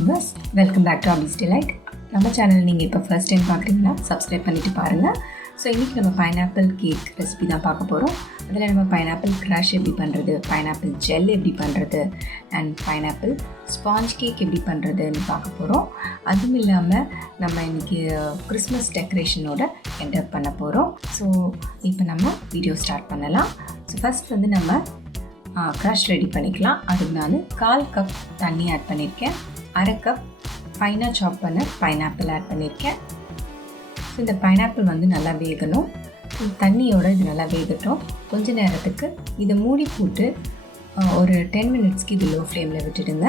viewers, welcome back to Abiz Delight. நம்ம channel நீங்கள் இப்போ ஃபர்ஸ்ட் டைம் பார்க்குறீங்கன்னா சப்ஸ்கிரைப் பண்ணிவிட்டு பாருங்கள். ஸோ இன்றைக்கி நம்ம பைனாப்பிள் கேக் ரெசிபி தான் பார்க்க போகிறோம். அதில் நம்ம பைனாப்பிள் க்ரஷ் எப்படி பண்ணுறது, பைனாப்பிள் ஜெல் எப்படி பண்ணுறது அண்ட் பைனாப்பிள் ஸ்பாஞ்ச் கேக் எப்படி பண்ணுறதுன்னு பார்க்க போகிறோம். அதுவும் இல்லாமல் நம்ம இன்றைக்கி கிறிஸ்மஸ் டெக்கரேஷனோட என்டர் பண்ண போகிறோம். ஸோ இப்போ நம்ம வீடியோ ஸ்டார்ட் பண்ணலாம். ஸோ ஃபஸ்ட் வந்து நம்ம க்ரஷ் ரெடி பண்ணிக்கலாம். அதுக்கு நான் 1/4 கப் தண்ணி ஆட் பண்ணியிருக்கேன். 1/2 கப் ஃபைனாக சாப் பண்ண பைனாப்பிள் ஆட் பண்ணியிருக்கேன். ஸோ இந்த பைனாப்பிள் வந்து நல்லா வேகணும். தண்ணியோடு இது நல்லா வேகட்டும். கொஞ்ச நேரத்துக்கு இதை மூடி போட்டு ஒரு 10 மினிட்ஸ்க்கு இது லோ ஃப்ளேமில் விட்டுடுங்க.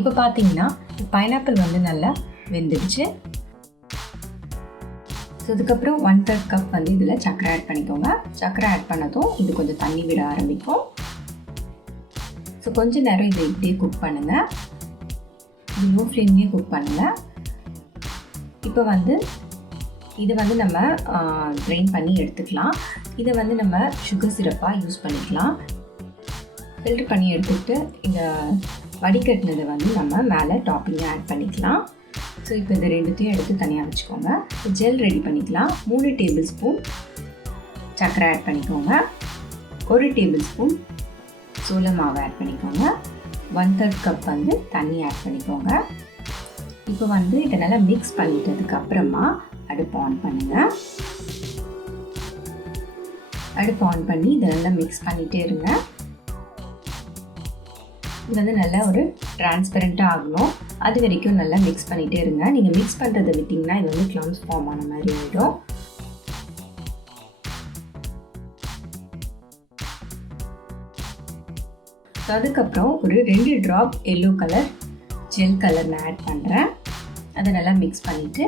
இப்போ பார்த்தீங்கன்னா பைனாப்பிள் வந்து நல்லா வெந்துடுச்சு. ஸோ இதுக்கப்புறம் 1/3 கப் வந்து இதில் சர்க்கரை ஆட் பண்ணிக்கோங்க. சர்க்கரை ஆட் பண்ணதும் இது கொஞ்சம் தண்ணி விட ஆரம்பிக்கும். ஸோ கொஞ்சம் நேரம் இதை இப்படியே குக் பண்ணுங்கள். இது லோ ஃப்ளேம்லேயே குக் பண்ணுங்கள். இப்போ வந்து இதை வந்து நம்ம ட்ரைன் பண்ணி எடுத்துக்கலாம். இதை வந்து நம்ம சுகர் சிரப்பாக யூஸ் பண்ணிக்கலாம். ஃபில்டர் பண்ணி எடுத்துக்கிட்டு இந்த வடிகட்டினதை வந்து நம்ம மேலே டாப்பிங்காக ஆட் பண்ணிக்கலாம். ஸோ இப்போ இந்த ரெண்டுத்தையும் எடுத்து தனியாக வச்சுக்கோங்க. ஜெல் ரெடி பண்ணிக்கலாம். 3 டேபிள் ஸ்பூன் சர்க்கரை ஆட் பண்ணிக்கோங்க. 1 டேபிள் ஸ்பூன் சோள மாவு ஆட் பண்ணிக்கோங்க. 1/3 கப் வந்து தண்ணி ஆட் பண்ணிக்கோங்க. இப்போ வந்து இதை நல்லா மிக்ஸ் பண்ணிட்டதுக்கு அப்புறமா அடுப்பு ஆன் பண்ணுங்கள். அடுப்பு ஆன் பண்ணி இதை நல்லா மிக்ஸ் பண்ணிகிட்டே இருங்க. இது வந்து நல்லா ஒரு டிரான்ஸ்பரண்ட்டாக ஆகணும். அது வரைக்கும் நல்லா மிக்ஸ் பண்ணிகிட்டே இருங்க. நீங்கள் மிக்ஸ் பண்ணுறதை விட்டிங்கன்னா இது வந்து க்ளம்ஸ் ஃபார்ம் ஆன மாதிரி ஆகிடும். ஸோ அதுக்கப்புறம் ஒரு 2 drop yellow colour gel colour நான் ஆட் பண்ணுறேன். அதை நல்லா மிக்ஸ் பண்ணிவிட்டு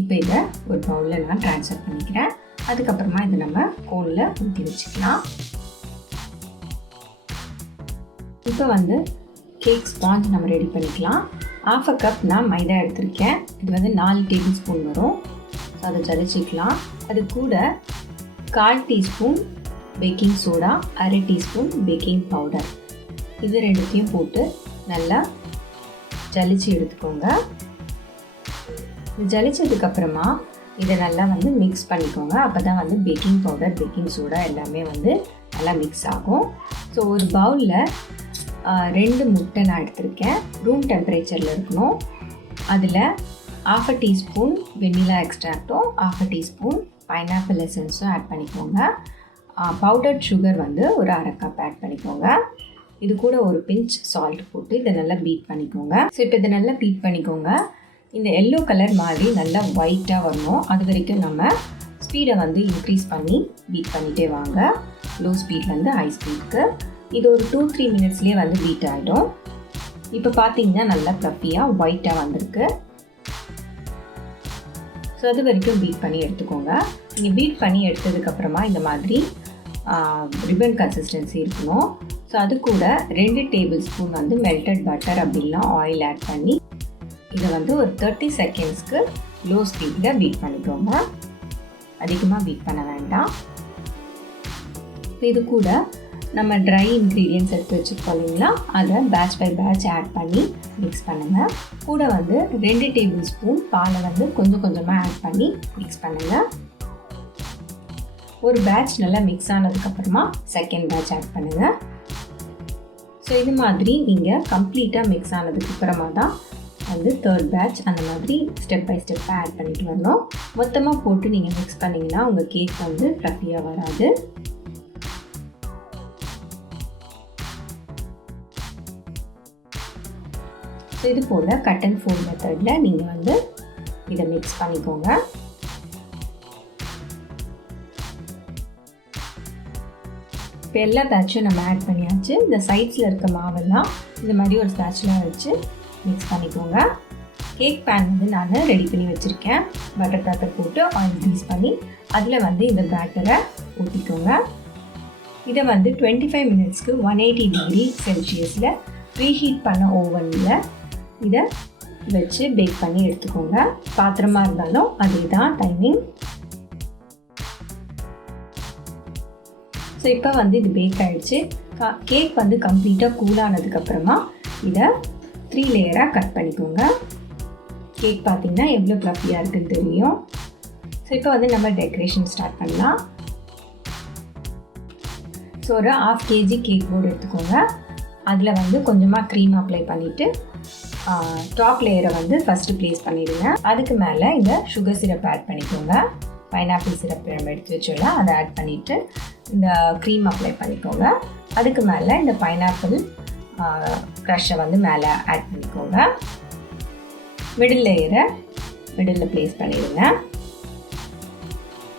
இப்போ இதை ஒரு பவுலில் நான் ட்ரான்ஸ்ஃபர் பண்ணிக்கிறேன். அதுக்கப்புறமா இதை நம்ம கோனில் ஊற்றி வச்சுக்கலாம். இப்போ வந்து கேக் ஸ்பாஞ்ச் நம்ம ரெடி பண்ணிக்கலாம். 1/2 கப் நான் மைதா எடுத்திருக்கேன். இது வந்து 4 டேபிள் ஸ்பூன் வரும். ஸோ அதை ஜலிச்சிக்கலாம். அது கூட 1/4 teaspoon baking soda, 1/2 teaspoon baking powder, இது ரெண்டுத்தையும் போட்டு நல்லா ஜலிச்சு எடுத்துக்கோங்க. ஜலிச்சதுக்கப்புறமா இதை நல்லா வந்து மிக்ஸ் பண்ணிக்கோங்க. அப்போ தான் வந்து பேக்கிங் பவுடர், பேக்கிங் சோடா எல்லாமே வந்து நல்லா மிக்ஸ் ஆகும். ஸோ ஒரு பவுலில் 2 முட்டை நான் எடுத்திருக்கேன். ரூம் டெம்பரேச்சரில் இருக்கணும். அதில் 1/2 டீஸ்பூன் வெண்ணிலா எக்ஸ்ட்ராக்டும் 1/2 டீஸ்பூன் பைனாப்பிள் எசன்ஸும் ஆட் பண்ணிக்கோங்க. பவுடர்ட் சுகர் வந்து ஒரு 1/2 கப் ஆட் பண்ணிக்கோங்க. இது கூட ஒரு பிஞ்ச் சால்ட் போட்டு இதை நல்லா பீட் பண்ணிக்கோங்க. ஸோ இப்போ இதை நல்லா பீட் பண்ணிக்கோங்க. இந்த எல்லோ கலர் மாதிரி நல்லா ஒயிட்டாக வரணும். அது வரைக்கும் நம்ம ஸ்பீடை வந்து இன்க்ரீஸ் பண்ணி பீட் பண்ணிகிட்டே வாங்க. லோ ஸ்பீட்லேருந்து ஹை ஸ்பீடுக்கு. இது ஒரு 2-3 மினிட்ஸ்லேயே வந்து பீட் ஆகிடும். இப்போ பார்த்தீங்கன்னா நல்லா ப்ளஃபியாக ஒயிட்டாக வந்திருக்கு. ஸோ அது வரைக்கும் பீட் பண்ணி எடுத்துக்கோங்க. நீங்கள் பீட் பண்ணி எடுத்ததுக்கப்புறமா இந்த மாதிரி ரிப்பன் கன்சிஸ்டன்சி இருக்கணும். ஸோ அது கூட 2 டேபிள் ஸ்பூன் வந்து மெல்டட் பட்டர் அப்படின்னா ஆயில் ஆட் பண்ணி இதை வந்து ஒரு 30 செகண்ட்ஸ்க்கு லோ ஸ்பீடில் பீட் பண்ணிக்கோங்க. அதிகமாக பீட் பண்ண வேண்டாம். இது கூட நம்ம ட்ரை இன்க்ரீடியன்ட்ஸ் எடுத்து வச்சுருக்கோம் இல்லைங்களா, அதை பேட்ச் பை பேட்ச் ஆட் பண்ணி மிக்ஸ் பண்ணுங்கள். கூட வந்து 2 டேபிள் ஸ்பூன் பாலை வந்து கொஞ்சம் கொஞ்சமாக ஆட் பண்ணி மிக்ஸ் பண்ணுங்கள். ஒரு பேட்ச் நல்லா மிக்ஸ் ஆனதுக்கப்புறமா செகண்ட் பேட்ச் ஆட் பண்ணுங்கள். ஸோ இது மாதிரி நீங்கள் கம்ப்ளீட்டாக மிக்ஸ் ஆனதுக்கப்புறமா தான் வந்து 3rd பேட்ச் அந்த மாதிரி ஸ்டெப் பை ஸ்டெப்பாக ஆட் பண்ணிட்டு வரணும். மொத்தமாக போட்டு நீங்கள் மிக்ஸ் பண்ணிங்கன்னா உங்கள் கேக் வந்து ஃப்ளஃபியாக வராது. ஸோ இது போல் கட் அண்ட் ஃபோல்ட் மெத்தடில் நீங்கள் வந்து இதை மிக்ஸ் பண்ணிக்கோங்க. இப்போ எல்லா பேட்சும் நம்ம ஆட் பண்ணியாச்சு. இந்த சைட்ஸில் இருக்க மாவெல்லாம் இந்த மாதிரி ஒரு ஸ்பேட்சுலாக வச்சு மிக்ஸ் பண்ணிக்கோங்க. கேக் பேன் வந்து நான் ரெடி பண்ணி வச்சுருக்கேன். பட்டர் பேப்பர் போட்டு ஆயில் க்ரீஸ் பண்ணி அதில் வந்து இந்த பேட்டரை ஊற்றிக்கோங்க. இதை வந்து 25 மினிட்ஸ்க்கு 180 டிகிரி செல்சியஸில் ப்ரீஹீட் பண்ண ஓவனில் இதை வச்சு பேக் பண்ணி எடுத்துக்கோங்க. பாத்திரமாக இருந்தாலும் அதே தான் டைமிங். ஸோ இப்போ வந்து இது பேக் ஆகிடுச்சு. கேக் வந்து கம்ப்ளீட்டாக கூலானதுக்கப்புறமா இதை 3 லேயராக கட் பண்ணிக்கோங்க. கேக் பார்த்திங்கன்னா எவ்வளோ ஃப்ளஃபியாக இருக்குன்னு தெரியும். ஸோ இப்போ வந்து நம்ம டெக்கரேஷன் ஸ்டார்ட் பண்ணலாம். ஸோ ஒரு 1/2 kg கேக் போர்டு எடுத்துக்கோங்க. அதில் வந்து கொஞ்சமாக க்ரீம் அப்ளை பண்ணிவிட்டு டாப் லேயரை வந்து ஃபஸ்ட்டு ப்ளேஸ் பண்ணிவிடுங்க. அதுக்கு மேலே இந்த சுகர் சிரப் ஆட் பண்ணிக்கோங்க. பைனாப்பிள் சிரப் நம்ம எடுத்து வச்சோம்ல, அதை ஆட் பண்ணிவிட்டு இந்த க்ரீம் அப்ளை பண்ணிக்கோங்க. அதுக்கு மேலே இந்த பைனாப்பிள் க்ரஷ்ஷை வந்து மேலே ஆட் பண்ணிக்கோங்க. மிடில் லேயரை மிடில் ப்ளேஸ் பண்ணிடுங்க.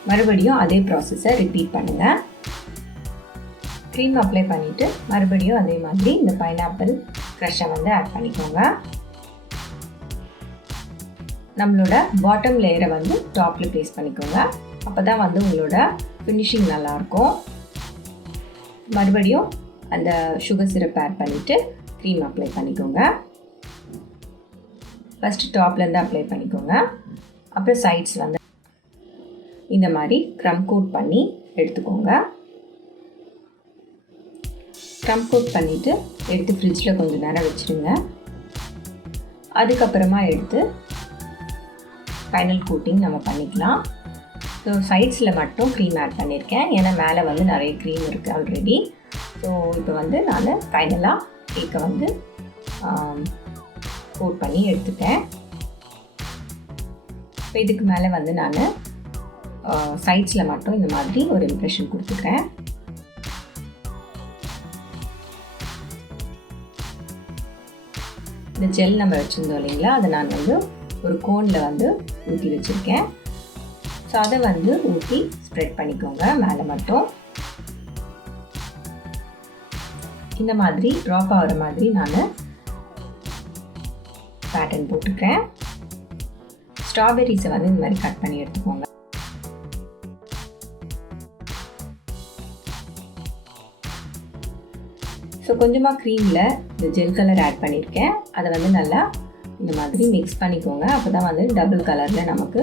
மறுபடியும் அதே ப்ராசஸை ரிப்பீட் பண்ணுங்கள். க்ரீம் அப்ளை பண்ணிவிட்டு மறுபடியும் அதே மாதிரி இந்த பைனாப்பிள் க்ரஷ்ஷை வந்து ஆட் பண்ணிக்கோங்க. நம்மளோட பாட்டம் லேயரை வந்து டாப்பில் ப்ளேஸ் பண்ணிக்கோங்க. அப்போ தான் வந்து உங்களோட ஃபினிஷிங் நல்லாயிருக்கும். மறுபடியும் அந்த சுகர் சிரப் ஆட் பண்ணிவிட்டு க்ரீம் அப்ளை பண்ணிக்கோங்க. ஃபஸ்ட்டு டாப்லேருந்து அப்ளை பண்ணிக்கோங்க. அப்புறம் சைட்ஸ் வந்து இந்த மாதிரி க்ரம் கோட் பண்ணி எடுத்துக்கோங்க. க்ரம் கோட் பண்ணிவிட்டு எடுத்து ஃப்ரிட்ஜில் கொஞ்சம் நேரம் வச்சுருங்க. அதுக்கப்புறமா எடுத்து ஃபைனல் கோட்டிங் நம்ம பண்ணிக்கலாம். ஸோ சைட்ஸில் மட்டும் க்ரீம் ஆட் பண்ணியிருக்கேன், ஏன்னா மேலே வந்து நிறைய க்ரீம் இருக்குது ஆல்ரெடி. ஸோ இப்போ வந்து நான் ஃபைனலாக கேக்கை வந்து கோட் பண்ணி எடுத்துட்டேன். இப்போ இதுக்கு மேலே வந்து நான் சைட்ஸில் மட்டும் இந்த மாதிரி ஒரு இம்ப்ரெஷன் கொடுத்துக்கிறேன். இந்த ஜெல் நம்ம வச்சுருந்தோம் இல்லைங்களா, அதை நான் வந்து ஒரு கோனில் வந்து ஊற்றி வச்சுருக்கேன். ஸோ அதை வந்து ஊற்றி ஸ்ப்ரெட் பண்ணிக்கோங்க மேலே மட்டும். இந்த மாதிரி ட்ராப் ஆகிற மாதிரி நான் பேட்டர்ன் போட்டுக்கிறேன். ஸ்ட்ராபெரிஸை வந்து இந்த மாதிரி கட் பண்ணி எடுத்துக்கோங்க. ஸோ கொஞ்சமாக க்ரீமில் இந்த ஜெல் கலர் ஆட் பண்ணியிருக்கேன். அதை வந்து நல்லா இந்த மாதிரி மிக்ஸ் பண்ணிக்கோங்க. அப்போ தான் வந்து டபுள் கலரில் நமக்கு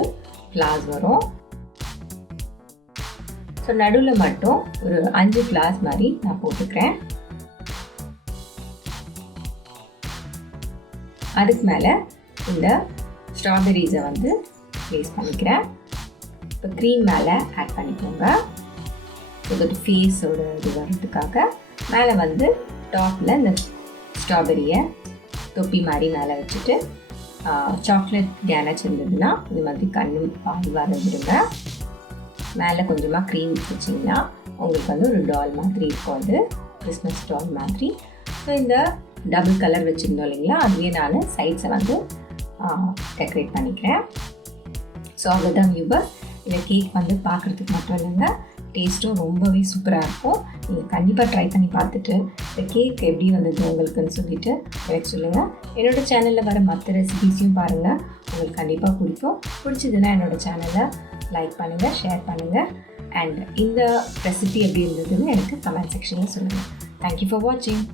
ஃப்ளார்ஸ் வரும். ஸோ நடுவில் மட்டும் ஒரு 5 ஃப்ளார்ஸ் மாதிரி நான் போட்டுக்கிறேன். அதுக்கு மேலே இந்த ஸ்ட்ராபெரிஸை வந்து ப்ளேஸ் பண்ணிக்கிறேன். இப்போ க்ரீம் மேலே ஆட் பண்ணிக்கோங்க. இதோட ஃபேஸோட இது வர்றதுக்காக மேலே வந்து டாப்பில் இந்த ஸ்ட்ராபெரியை தொப்பி மாதிரி மேலே வச்சுட்டு சாக்லேட் கேனச் இருந்ததுன்னா இது மாதிரி கண்ணு பால் வர விடுங்க. மேலே கொஞ்சமாக க்ரீம் வச்சிங்கன்னா உங்களுக்கு வந்து ஒரு டால் மாதிரி இருக்கும், அது கிறிஸ்மஸ் டால் மாதிரி. ஸோ இந்த டபுள் கலர் வச்சுருந்தோம் இல்லைங்களா, அதுவே நான் சைட்ஸை வந்து டெக்கரேட் பண்ணிக்கிறேன். ஸோ அவ்வளோதான் வியூவர்ஸ். இந்த கேக் வந்து பார்க்குறதுக்கு மட்டும் இல்லைங்க, டேஸ்ட்டும் ரொம்பவே சூப்பராக இருக்கும். நீங்கள் கண்டிப்பாக ட்ரை பண்ணி பார்த்துட்டு இந்த கேக் எப்படி வந்தது உங்களுக்குன்னு சொல்லிவிட்டு எனக்கு சொல்லுங்கள். என்னோடய சேனலில் வர மற்ற ரெசிபீஸையும் பாருங்கள், உங்களுக்கு கண்டிப்பாக பிடிக்கும். பிடிச்சதுன்னா என்னோடய சேனலை லைக் பண்ணுங்கள், ஷேர் பண்ணுங்கள். அண்ட் இந்த ரெசிபி எப்படி இருந்ததுன்னு எனக்கு கமெண்ட் செக்ஷனில் சொல்லுங்கள். தேங்க்யூ ஃபார் வாட்சிங்.